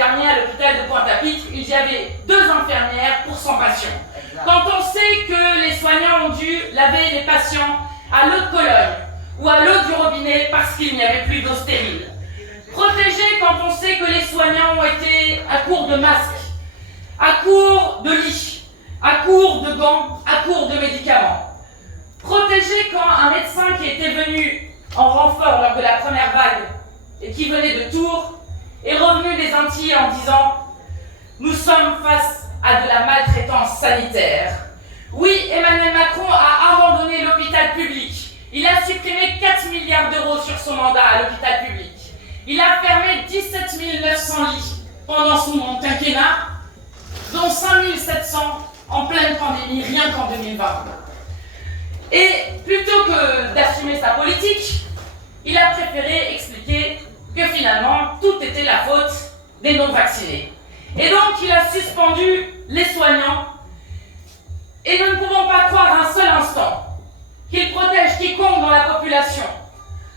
dernier à l'hôpital de Pointe-à-Pitre, il y avait 2 infirmières pour 100 patients. Quand on sait que les soignants ont dû laver les patients à l'eau de Cologne ou à l'eau du robinet parce qu'il n'y avait plus d'eau stérile. Protégés quand on sait que les soignants ont été à court de masques, à court de lits, à court de gants, à court de médicaments. Protégés quand un médecin qui était venu en renfort lors de la première vague et qui venait de Tours est revenu des Antilles en disant « Nous sommes face à de la maltraitance sanitaire. » Oui, Emmanuel Macron a abandonné l'hôpital public. Il a supprimé 4 milliards d'euros sur son mandat à l'hôpital public. Il a fermé 17 900 lits pendant son quinquennat, dont 5 700 en pleine pandémie, rien qu'en 2020. Et plutôt que d'assumer sa politique, il a préféré expliquer que finalement, tout était la faute des non-vaccinés. Et donc, il a suspendu les soignants. Et nous ne pouvons pas croire un seul instant qu'il protège quiconque dans la population.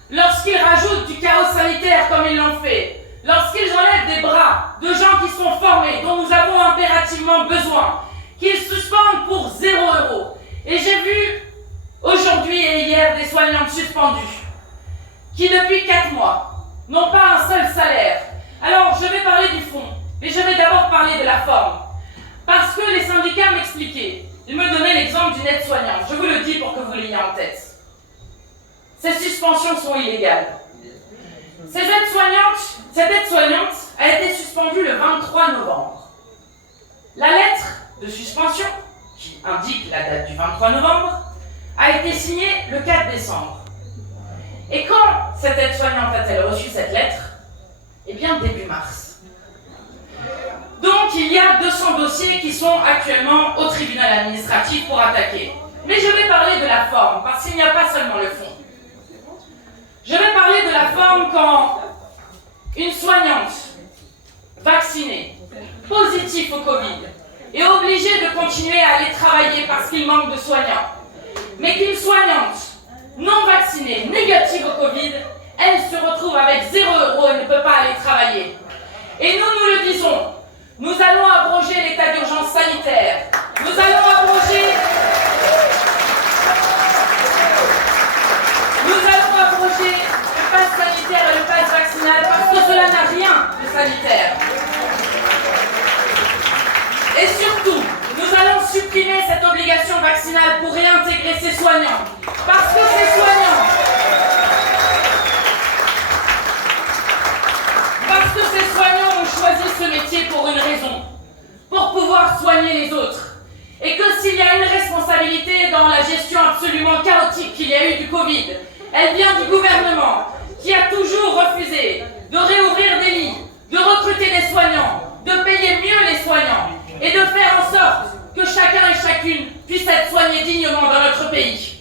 Lorsqu'ils rajoutent du chaos sanitaire comme ils l'ont fait, lorsqu'ils enlèvent des bras de gens qui sont formés, dont nous avons impérativement besoin, qu'ils suspendent pour 0 €. Et j'ai vu aujourd'hui et hier des soignantes suspendues qui depuis 4 mois n'ont pas un seul salaire. Alors je vais parler du fond, mais je vais d'abord parler de la forme. Parce que les syndicats m'expliquaient, ils me donnaient l'exemple d'une aide-soignante, je vous le dis pour que vous l'ayez en tête. Ces suspensions sont illégales. Cette aide-soignante a été suspendue le 23 novembre. La lettre de suspension, qui indique la date du 23 novembre, a été signée le 4 décembre. Et quand cette aide-soignante a-t-elle reçu cette lettre? Eh bien, début mars. Donc, il y a 200 dossiers qui sont actuellement au tribunal administratif pour attaquer. Mais je vais parler de la forme, parce qu'il n'y a pas seulement le fond. Je vais parler de la forme quand une soignante vaccinée, positive au Covid, est obligée de continuer à aller travailler parce qu'il manque de soignants. Mais qu'une soignante non vaccinée, négative au Covid, elle se retrouve avec 0 € et ne peut pas aller travailler. Et nous, nous le disons, nous allons abroger l'état d'urgence sanitaire. Nous allons abroger le pass sanitaire et le pass vaccinal parce que cela n'a rien de sanitaire. Et surtout, nous allons supprimer cette obligation vaccinale pour réintégrer ces soignants. Parce que ces soignants ont choisi ce métier pour une raison, pour pouvoir soigner les autres. Et que s'il y a une responsabilité dans la gestion absolument chaotique qu'il y a eu du Covid, elle vient du gouvernement qui a toujours refusé de réouvrir des lits, de recruter des soignants, de payer mieux les soignants et de faire en sorte que chacun et chacune puisse être soigné dignement dans notre pays.